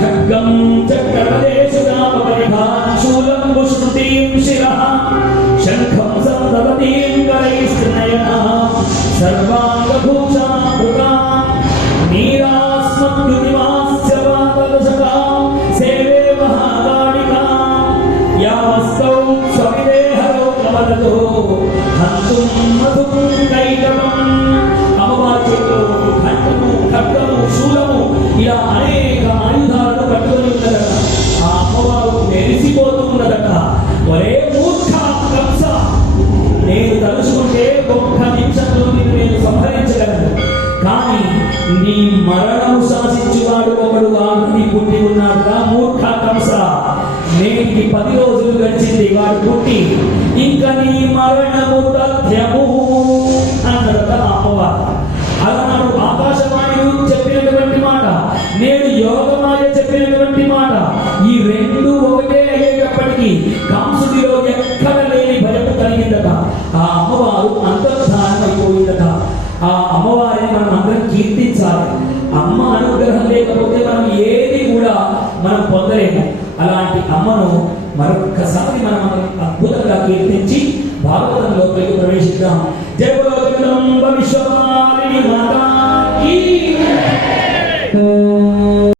ఖడ్గం చక్రవదేశు నామపరిధాన్ శూలం పుష్పతీం శిరః శంఖం సందదతీం కరైస్తనయనః సర్వాంగభూషణాభృతాం నీరాస్మద్యుతిమాస్య పాదదశకాం సేవే మహాకాళికాం యావస్తౌ స్వవిదేహలో కమలతో హంతుం మధుం కైటవం. అమ్మవారి చేతిలో ఖడ్గము ఖడ్గము శూలము ఇలా అనేక ఆయుధాలను పట్టుకొని ఉన్నదట. ఆ అమ్మవారు మెరిసిపోతున్నదట. ఒరే మూర్ఖ కంస, నేను తలుచుకుంటే ఒక్క నిమిషంలో నేను సంహరించగలను, కానీ నీ మరణము శాసించువాడు ఒకడు వాడిని పుట్టి ఉన్నాడు. మూర్ఖ కంస, నేటికి 10 రోజులు గడిచింది వాడు పుట్టి, ఇంకా నీ మరణము తథ్యము అన్నదట అమ్మవారు. అలనాడు ఆకాశవాణి చెప్పినటువంటి మాట, నేను యోగమాయ చెప్పినటువంటి మాట, ఈ రెండు ఒకటే అయ్యేటప్పటికీ కంసుడిలో ఎక్కడ లేని భయం కలిగిందట. ఆ అమ్మవారు అంతర్ధానం అయిపోయిందట. ఆ అమ్మవారిని మనం అందరం కీర్తించాలి. అమ్మ అనుగ్రహం లేకపోతే మనం ఏది కూడా మనం పొందలేము. అలాంటి అమ్మను మరొక్కసారి మనం అద్భుతంగా కీర్తించి